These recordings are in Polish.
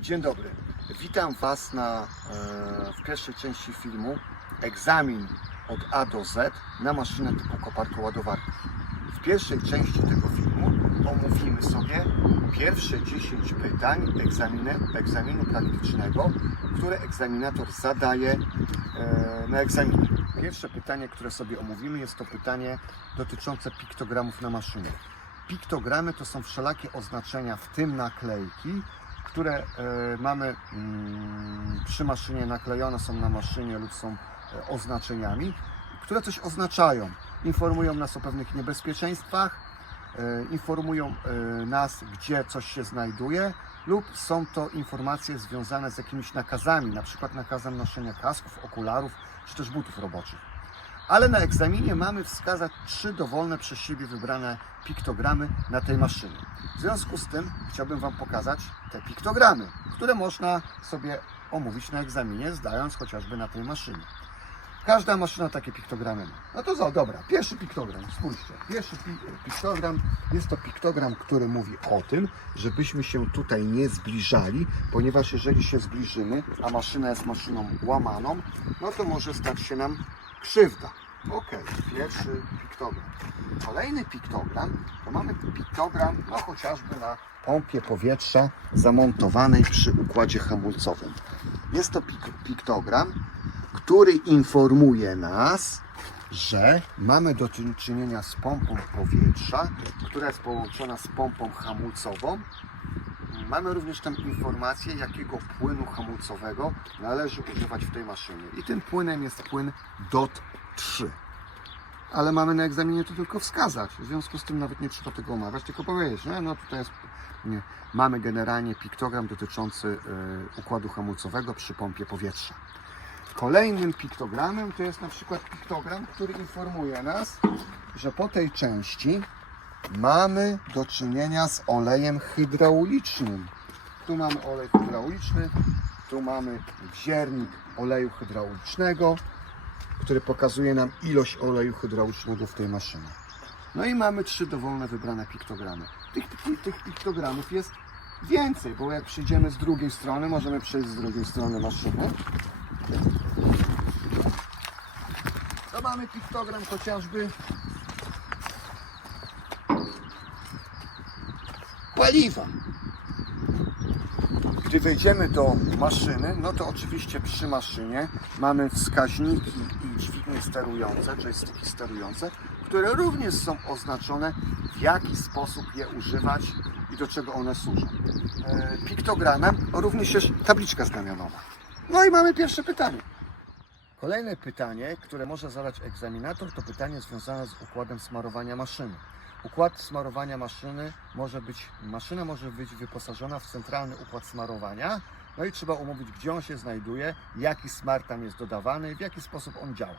Dzień dobry. Witam Was na, e, w pierwszej części filmu egzamin od A do Z na maszynę typu koparko-ładowarka. W pierwszej części tego filmu omówimy sobie pierwsze 10 pytań egzaminu, egzaminu praktycznego, które egzaminator zadaje e, na egzaminie. Pierwsze pytanie, które sobie omówimy, jest to pytanie dotyczące piktogramów na maszynie. Piktogramy to są wszelakie oznaczenia, w tym naklejki, które e, mamy mm, przy maszynie naklejone są na maszynie lub są e, oznaczeniami, które coś oznaczają. Informują nas o pewnych niebezpieczeństwach, e, informują nas, gdzie coś się znajduje, lub są to informacje związane z jakimiś nakazami, na przykład nakazem noszenia kasków, okularów czy też butów roboczych. Ale na egzaminie mamy wskazać trzy dowolne przez siebie wybrane piktogramy na tej maszynie. W związku z tym chciałbym Wam pokazać te piktogramy, które można sobie omówić na egzaminie, zdając chociażby na tej maszynie. Każda maszyna takie piktogramy ma. No to co, dobra, pierwszy piktogram, spójrzcie. Pierwszy pi piktogram jest to piktogram, który mówi o tym, żebyśmy się tutaj nie zbliżali, ponieważ jeżeli się zbliżymy, a maszyna jest maszyną łamaną, no to może stać się nam krzywda. Ok, pierwszy piktogram. Kolejny piktogram to mamy piktogram, no chociażby na pompie powietrza zamontowanej przy układzie hamulcowym. Jest to pik piktogram, który informuje nas, że mamy do czyn- czynienia z pompą powietrza, która jest połączona z pompą hamulcową. Mamy również tam informację, jakiego płynu hamulcowego należy używać w tej maszynie. I tym płynem jest płyn DOT 3. Ale mamy na egzaminie to tylko wskazać. W związku z tym nawet nie trzeba tego omawiać, tylko powiedzieć, nie? no tutaj jest, nie. mamy generalnie piktogram dotyczący y, układu hamulcowego przy pompie powietrza. Kolejnym piktogramem to jest na przykład piktogram, który informuje nas, że po tej części mamy do czynienia z olejem hydraulicznym. Tu mamy olej hydrauliczny, tu mamy wziernik oleju hydraulicznego, który pokazuje nam ilość oleju hydraulicznego w tej maszynie. No i mamy trzy dowolne wybrane piktogramy. Tych, tych, piktogramów jest więcej, bo jak przyjdziemy z drugiej strony, możemy przejść z drugiej strony maszyny. To mamy piktogram chociażby paliwa. Gdy wejdziemy do maszyny, no to oczywiście przy maszynie mamy wskaźniki i dźwignie sterujące, styki sterujące, które również są oznaczone, w jaki sposób je używać i do czego one służą. E, Piktogramem również jest tabliczka znamionowa. No i mamy pierwsze pytanie. Kolejne pytanie, które może zadać egzaminator, to pytanie związane z układem smarowania maszyny. Układ smarowania maszyny może być, maszyna może być wyposażona w centralny układ smarowania, no i trzeba umówić, gdzie on się znajduje, jaki smar tam jest dodawany w jaki sposób on działa.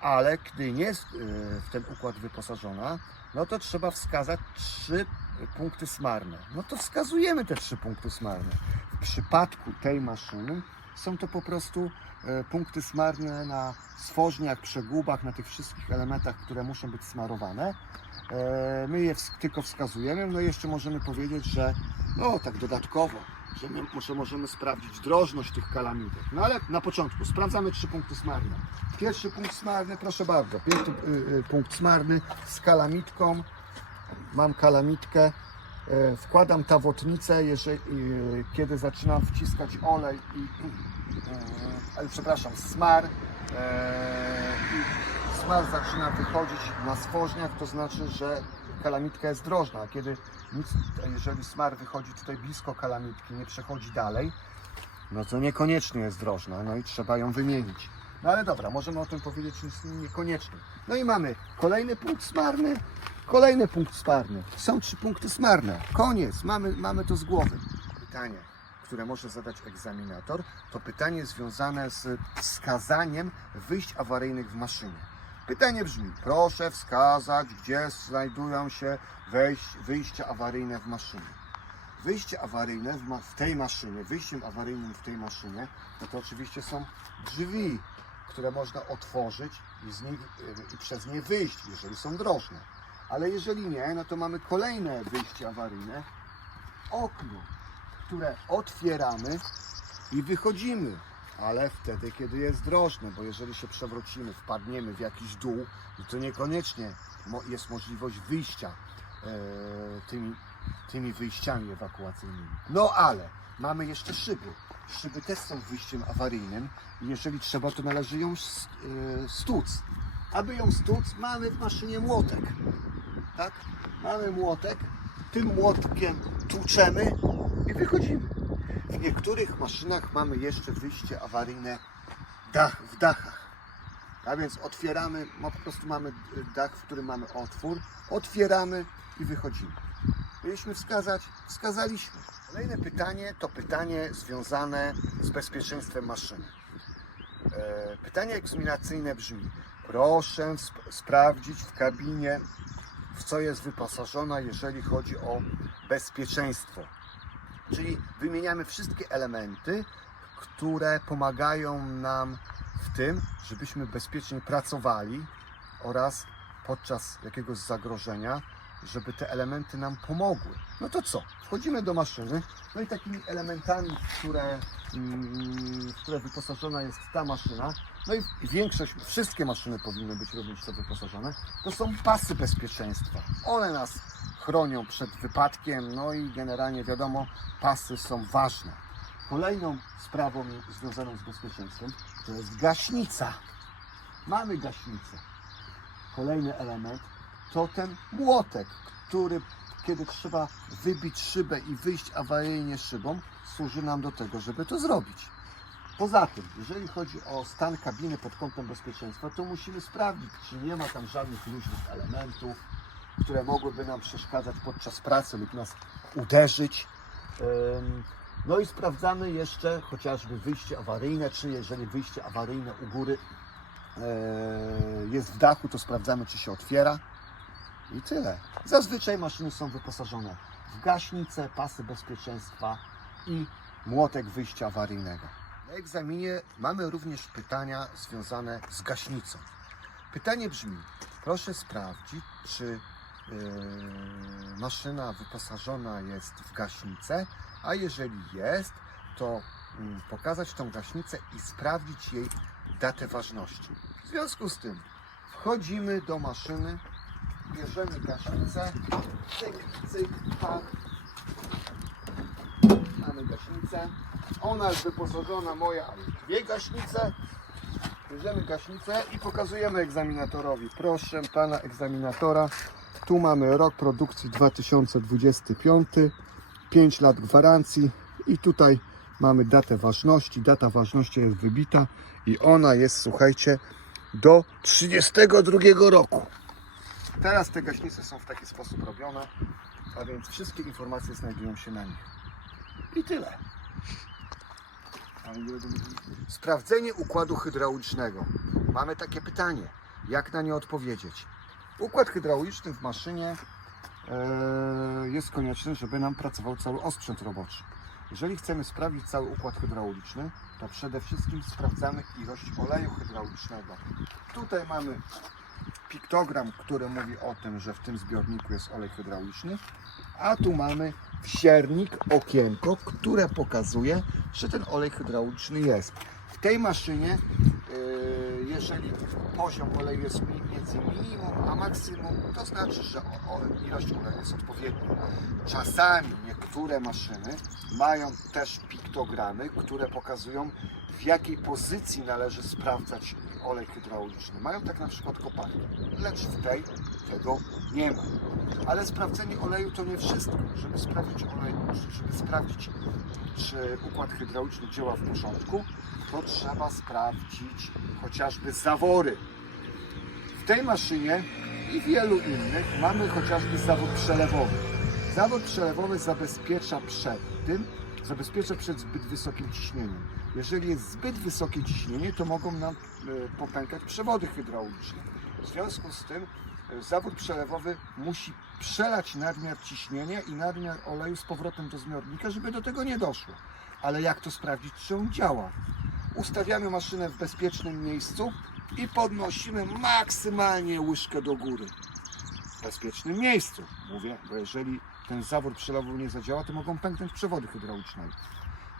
Ale gdy nie jest y, w ten układ wyposażona, no to trzeba wskazać trzy punkty smarne. No to wskazujemy te trzy punkty smarne. W przypadku tej maszyny są to po prostu e, punkty smarne na stworzniach, przegubach, na tych wszystkich elementach, które muszą być smarowane. E, My je tylko wskazujemy, no i jeszcze możemy powiedzieć, że no tak dodatkowo, że my może możemy sprawdzić drożność tych kalamidek. No ale na początku sprawdzamy trzy punkty smarne. Pierwszy punkt smarny, proszę bardzo, pierwszy y, y, punkt smarny z kalamitką. Mam kalamitkę, wkładam tawotnicę, jeżeli, y, kiedy zaczynam wciskać olej i, e, przepraszam, smar e, i smar zaczyna wychodzić na stworzniach, to znaczy, że kalamitka jest drożna, a kiedy nic, jeżeli smar wychodzi tutaj blisko kalamitki, nie przechodzi dalej, no to niekoniecznie jest drożna, no i trzeba ją wymienić. No ale dobra, możemy o tym powiedzieć niekoniecznie. No i mamy kolejny punkt smarny, kolejny punkt smarny. Są trzy punkty smarne. Koniec, mamy, mamy to z głowy. Pytanie, które może zadać egzaminator, to pytanie związane z wskazaniem wyjść awaryjnych w maszynie. Pytanie brzmi, proszę wskazać, gdzie znajdują się wejść, wyjścia awaryjne w maszynie. Wyjście awaryjne w, ma- w tej maszynie, wyjściem awaryjnym w tej maszynie, no to oczywiście są drzwi, które można otworzyć i, z nich, y, i przez nie wyjść, jeżeli są drożne. Ale jeżeli nie, no to mamy kolejne wyjście awaryjne, okno. które otwieramy i wychodzimy. Ale wtedy, kiedy jest drożne, bo jeżeli się przewrócimy, wpadniemy w jakiś dół, no to niekoniecznie jest możliwość wyjścia e, tymi, tymi wyjściami ewakuacyjnymi. No ale mamy jeszcze szyby. Szyby też są wyjściem awaryjnym jeżeli trzeba, to należy ją e, stłuc. Aby ją stłuc, mamy w maszynie młotek. Tak? Mamy młotek, tym młotkiem tłuczemy i wychodzimy. W niektórych maszynach mamy jeszcze wyjście awaryjne dach, w dachach. A więc otwieramy, po prostu mamy dach, w którym mamy otwór, otwieramy i wychodzimy. Mieliśmy wskazać, wskazaliśmy. Kolejne pytanie to pytanie związane z bezpieczeństwem maszyny. E, Pytanie egzaminacyjne brzmi: Proszę sp- sprawdzić w kabinie, w co jest wyposażona, jeżeli chodzi o bezpieczeństwo. Czyli wymieniamy wszystkie elementy, które pomagają nam w tym, żebyśmy bezpiecznie pracowali oraz podczas jakiegoś zagrożenia, żeby te elementy nam pomogły. No to co? Wchodzimy do maszyny, no i takimi elementami, które, mm, w które wyposażona jest ta maszyna, no i większość, wszystkie maszyny powinny być również to wyposażone, to są pasy bezpieczeństwa. One nas chronią przed wypadkiem, no i generalnie wiadomo, pasy są ważne. Kolejną sprawą związaną z bezpieczeństwem to jest gaśnica. Mamy gaśnicę. Kolejny element to ten młotek, który kiedy trzeba wybić szybę i wyjść awaryjnie szybą, służy nam do tego, żeby to zrobić. Poza tym, jeżeli chodzi o stan kabiny pod kątem bezpieczeństwa, to musimy sprawdzić, czy nie ma tam żadnych luźnych elementów, które mogłyby nam przeszkadzać podczas pracy lub nas uderzyć. No i sprawdzamy jeszcze chociażby wyjście awaryjne, czy jeżeli wyjście awaryjne u góry e, jest w dachu, to sprawdzamy, czy się otwiera. I tyle. Zazwyczaj maszyny są wyposażone w gaśnicę, pasy bezpieczeństwa i młotek wyjścia awaryjnego. Na egzaminie mamy również pytania związane z gaśnicą. Pytanie brzmi: proszę sprawdzić, czy yy, maszyna wyposażona jest w gaśnicę, a jeżeli jest, to mm, pokazać tą gaśnicę i sprawdzić jej datę ważności. W związku z tym wchodzimy do maszyny, bierzemy gaśnicę, cyk, cyk, tak. Mamy gaśnicę. Ona jest wyposażona moja, dwie gaśnice. Bierzemy gaśnicę i pokazujemy egzaminatorowi. Proszę pana egzaminatora. Tu mamy rok produkcji 2025, 5 lat gwarancji i tutaj mamy datę ważności. Data ważności jest wybita i ona jest, słuchajcie, do 32 roku. Teraz te gaśnice są w taki sposób robione, a więc wszystkie informacje znajdują się na nich. I tyle. Sprawdzenie układu hydraulicznego. Mamy takie pytanie, jak na nie odpowiedzieć? Układ hydrauliczny w maszynie e, jest konieczny, żeby nam pracował cały osprzęt roboczy. Jeżeli chcemy sprawdzić cały układ hydrauliczny, to przede wszystkim sprawdzamy ilość oleju hydraulicznego. Tutaj mamy piktogram, który mówi o tym, że w tym zbiorniku jest olej hydrauliczny, a tu mamy wsiernik, okienko, które pokazuje, że ten olej hydrauliczny jest. W tej maszynie, yy, jeżeli poziom oleju jest mi- między minimum a maksimum, to znaczy, że ilość oleju jest odpowiednia. Czasami niektóre maszyny mają też piktogramy, które pokazują, w jakiej pozycji należy sprawdzać olej hydrauliczny. Mają tak na przykład koparki, lecz w tej tego nie ma. Ale sprawdzenie oleju to nie wszystko. Żeby sprawdzić olej, żeby sprawdzić, czy układ hydrauliczny działa w porządku, to trzeba sprawdzić chociażby zawory. W tej maszynie i wielu innych mamy chociażby zawór przelewowy. Zawór przelewowy zabezpiecza przed tym, zabezpiecza przed zbyt wysokim ciśnieniem. Jeżeli jest zbyt wysokie ciśnienie, to mogą nam e, popękać przewody hydrauliczne. W związku z tym e, zawór przelewowy musi przelać nadmiar ciśnienia i nadmiar oleju z powrotem do zmiornika, żeby do tego nie doszło. Ale jak to sprawdzić, czy on działa? Ustawiamy maszynę w bezpiecznym miejscu i podnosimy maksymalnie łyżkę do góry. W bezpiecznym miejscu, mówię, bo jeżeli ten zawór przelewowy nie zadziała, to mogą pęknąć przewody hydrauliczne.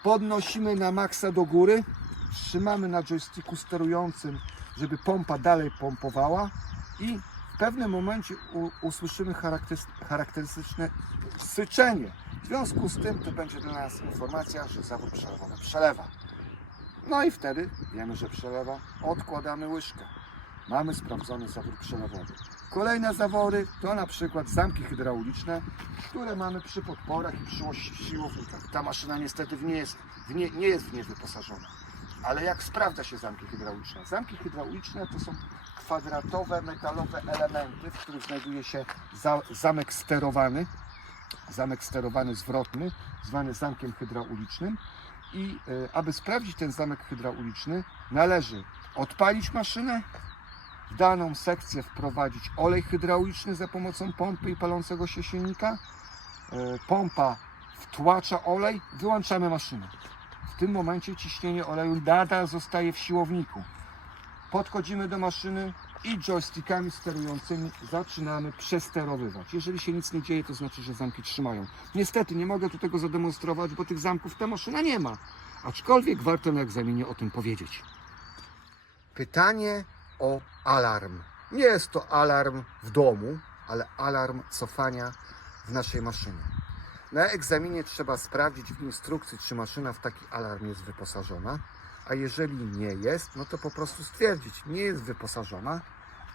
Podnosimy na maksa do góry, trzymamy na joysticku sterującym, żeby pompa dalej pompowała i w pewnym momencie usłyszymy charakterys- charakterystyczne syczenie. W związku z tym to będzie dla nas informacja, że zawór przelewowy przelewa. No i wtedy wiemy, że przelewa, odkładamy łyżkę. Mamy sprawdzony zawór przelewowy. Kolejne zawory to na przykład zamki hydrauliczne, które mamy przy podporach i przy siłownikach. Ta maszyna niestety nie jest, w nie, nie jest w nie wyposażona. Ale jak sprawdza się zamki hydrauliczne? Zamki hydrauliczne to są kwadratowe, metalowe elementy, w których znajduje się za, zamek sterowany, zamek sterowany zwrotny, zwany zamkiem hydraulicznym. I y, aby sprawdzić ten zamek hydrauliczny, należy odpalić maszynę, w daną sekcję wprowadzić olej hydrauliczny za pomocą pompy i palącego się silnika. Y, Pompa wtłacza olej, wyłączamy maszynę. W tym momencie ciśnienie oleju nadal zostaje w siłowniku. Podchodzimy do maszyny i joystickami sterującymi zaczynamy przesterowywać. Jeżeli się nic nie dzieje, to znaczy, że zamki trzymają. Niestety nie mogę tu tego zademonstrować, bo tych zamków ta maszyna nie ma. Aczkolwiek warto na egzaminie o tym powiedzieć. Pytanie o alarm. Nie jest to alarm w domu, ale alarm cofania w naszej maszynie. Na egzaminie trzeba sprawdzić w instrukcji, czy maszyna w taki alarm jest wyposażona, a jeżeli nie jest, no to po prostu stwierdzić, nie jest wyposażona,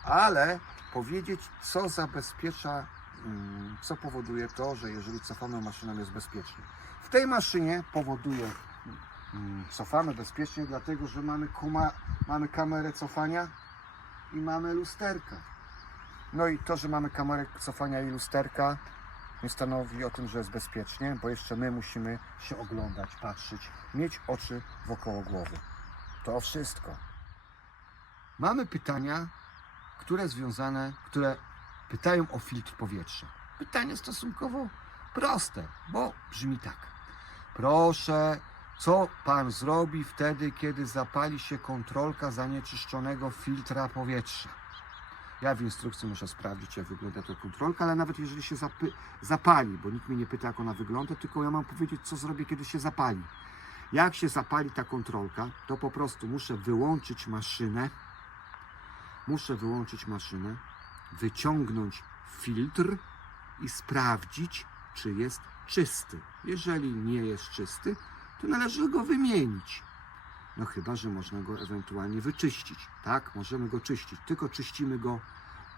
ale powiedzieć, co zabezpiecza, mm, co powoduje to, że jeżeli cofamy maszyną jest bezpiecznie. W tej maszynie powoduje, mm, cofamy bezpiecznie, dlatego że mamy, kuma, mamy kamerę cofania i mamy lusterka. No i to, że mamy kamerę cofania i lusterka, nie stanowi o tym, że jest bezpiecznie, bo jeszcze my musimy się oglądać, patrzeć, mieć oczy wokoło głowy. To wszystko. Mamy pytania, które związane, które pytają o filtr powietrza. Pytanie stosunkowo proste, bo brzmi tak. Proszę, co pan zrobi wtedy, kiedy zapali się kontrolka zanieczyszczonego filtra powietrza? Ja w instrukcji muszę sprawdzić, jak wygląda ta kontrolka, ale nawet jeżeli się zapali, bo nikt mnie nie pyta, jak ona wygląda, tylko ja mam powiedzieć, co zrobię, kiedy się zapali. Jak się zapali ta kontrolka, to po prostu muszę wyłączyć maszynę, muszę wyłączyć maszynę, wyciągnąć filtr i sprawdzić, czy jest czysty. Jeżeli nie jest czysty, to należy go wymienić. No chyba, że można go ewentualnie wyczyścić. Tak, możemy go czyścić, tylko czyścimy go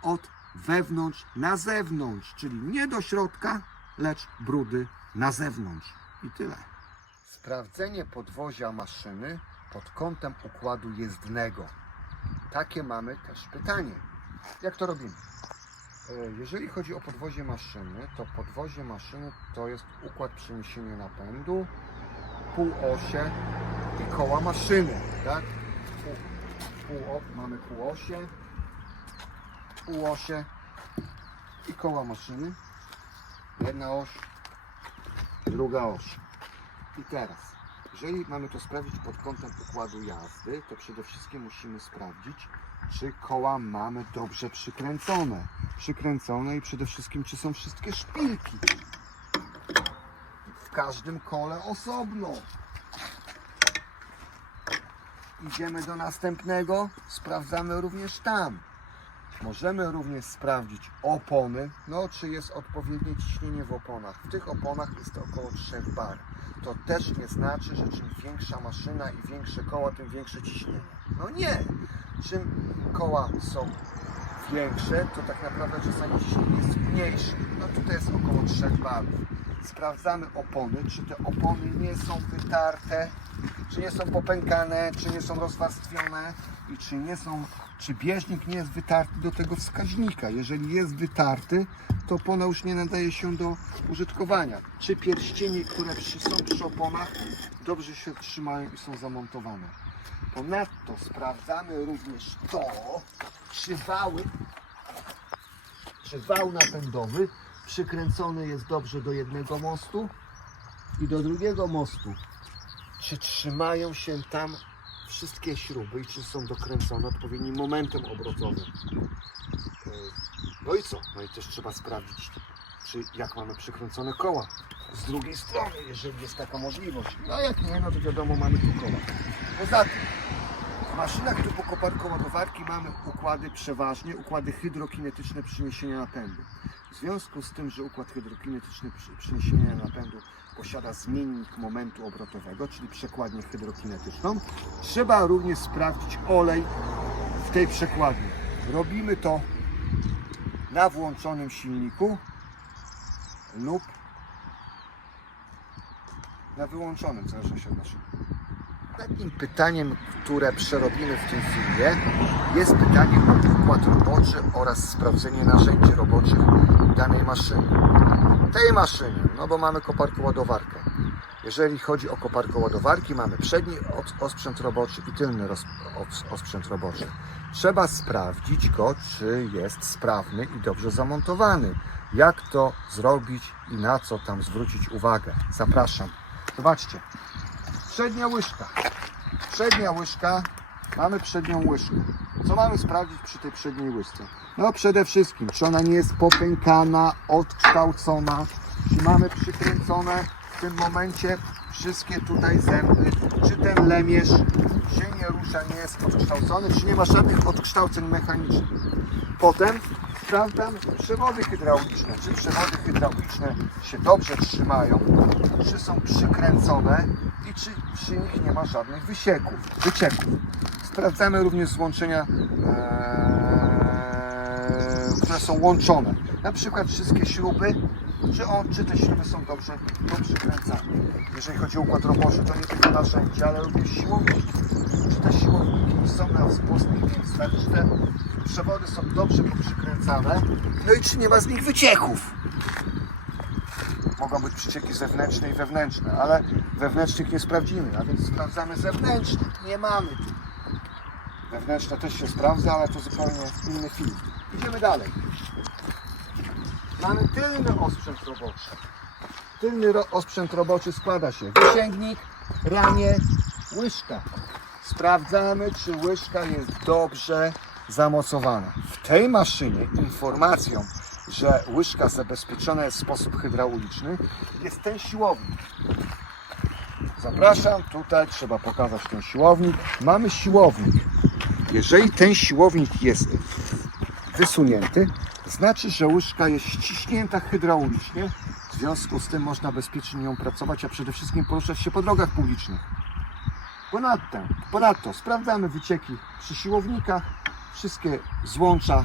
od wewnątrz na zewnątrz, czyli nie do środka, lecz brudy na zewnątrz. I tyle. Sprawdzenie podwozia maszyny pod kątem układu jezdnego. Takie mamy też pytanie. Jak to robimy? E, Jeżeli chodzi o podwozie maszyny, to podwozie maszyny to jest układ przeniesienia napędu, półosie i koła maszyny, tak? Pół, pół, mamy półosie, półosie i koła maszyny. Jedna oś, druga oś. I teraz, jeżeli mamy to sprawdzić pod kątem układu jazdy, to przede wszystkim musimy sprawdzić, czy koła mamy dobrze przykręcone. Przykręcone i przede wszystkim, czy są wszystkie szpilki. Każdym kole osobno. Idziemy do następnego, sprawdzamy również tam. Możemy również sprawdzić opony, no czy jest odpowiednie ciśnienie w oponach. W tych oponach jest około 3 bar. To też nie znaczy, że czym większa maszyna i większe koła, tym większe ciśnienie. No nie. Czym koła są większe, to tak naprawdę czasami ciśnienie jest mniejsze. No tutaj jest około 3 barów. Sprawdzamy opony, czy te opony nie są wytarte, czy nie są popękane, czy nie są rozwarstwione i czy nie są, czy bieżnik nie jest wytarty do tego wskaźnika. Jeżeli jest wytarty, to opona już nie nadaje się do użytkowania. Czy pierścienie, które są przy oponach, dobrze się trzymają i są zamontowane. Ponadto sprawdzamy również to, czy wały, czy wał napędowy przykręcony jest dobrze do jednego mostu i do drugiego mostu. Czy trzymają się tam wszystkie śruby i czy są dokręcone odpowiednim momentem obrotowym. Yy, No i co? No i też trzeba sprawdzić czy jak mamy przykręcone koła. Z drugiej strony, jeżeli jest taka możliwość. No jak nie, no to wiadomo, mamy tu koła. Poza tym, w maszynach typu koparkoładowarki mamy układy przeważnie, układy hydrokinetyczne przyniesienia napędu. W związku z tym, że układ hydrokinetyczny przy- przyniesienia napędu posiada zmiennik momentu obrotowego, czyli przekładnię hydrokinetyczną, trzeba również sprawdzić olej w tej przekładni. Robimy to na włączonym silniku lub na wyłączonym, w zależności od maszyny. Takim pytaniem, które przerobimy w tym filmie, jest pytanie o układ roboczy oraz sprawdzenie narzędzi roboczych danej maszyny. Tej maszyny, no bo mamy koparko-ładowarkę. Jeżeli chodzi o koparko-ładowarki, mamy przedni os- osprzęt roboczy i tylny osprzęt roboczy. Trzeba sprawdzić go, czy jest sprawny i dobrze zamontowany. Jak to zrobić i na co tam zwrócić uwagę. Zapraszam. Zobaczcie. Przednia łyżka. Przednia łyżka. Mamy przednią łyżkę. Co mamy sprawdzić przy tej przedniej łyżce? No przede wszystkim, czy ona nie jest popękana, odkształcona, czy mamy przykręcone w tym momencie wszystkie tutaj zęby, czy ten lemierz się nie rusza, nie jest odkształcony, czy nie ma żadnych odkształceń mechanicznych. Potem sprawdzam przewody hydrauliczne, czy przewody hydrauliczne się dobrze trzymają, czy są przykręcone czy przy nich nie ma żadnych wysieków, wycieków. Sprawdzamy również złączenia, eee, które są łączone. Na przykład wszystkie śruby, czy, on, czy te śruby są dobrze poprzykręcane. Jeżeli chodzi o układ roboczy, to nie tylko narzędzia, ale również siłowniki. Czy te siłowniki są na własnych miejscach, czy te przewody są dobrze poprzykręcane, no i czy nie ma z nich wycieków. Mogą być przycieki zewnętrzne i wewnętrzne, ale wewnętrznych nie sprawdzimy, a więc sprawdzamy zewnętrzne. Nie mamy. Wewnętrzne też się sprawdza, ale to zupełnie inny film. Idziemy dalej. Mamy tylny osprzęt roboczy. Tylny ro- osprzęt roboczy składa się wysięgnik, ramię, łyżka. Sprawdzamy, czy łyżka jest dobrze zamocowana. W tej maszynie informacją, że łyżka zabezpieczona jest w sposób hydrauliczny, jest ten siłownik. Zapraszam, tutaj trzeba pokazać ten siłownik. Mamy siłownik. Jeżeli ten siłownik jest wysunięty, znaczy, że łyżka jest ściśnięta hydraulicznie. W związku z tym można bezpiecznie nią pracować, a przede wszystkim poruszać się po drogach publicznych. Ponadto, ponadto sprawdzamy wycieki przy siłownikach, wszystkie złącza,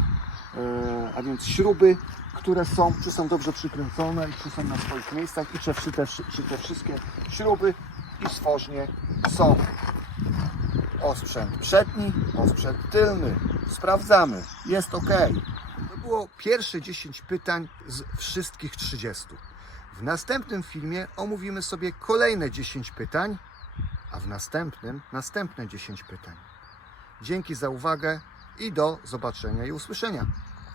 a więc śruby, które są, czy są dobrze przykręcone i czy są na swoich miejscach i czy, czy, te, czy te wszystkie śruby i stworznie są. Osprzęt przedni, osprzęt tylny. Sprawdzamy. Jest ok. To było pierwsze 10 pytań z wszystkich 30. W następnym filmie omówimy sobie kolejne 10 pytań, a w następnym następne 10 pytań. Dzięki za uwagę i do zobaczenia i usłyszenia.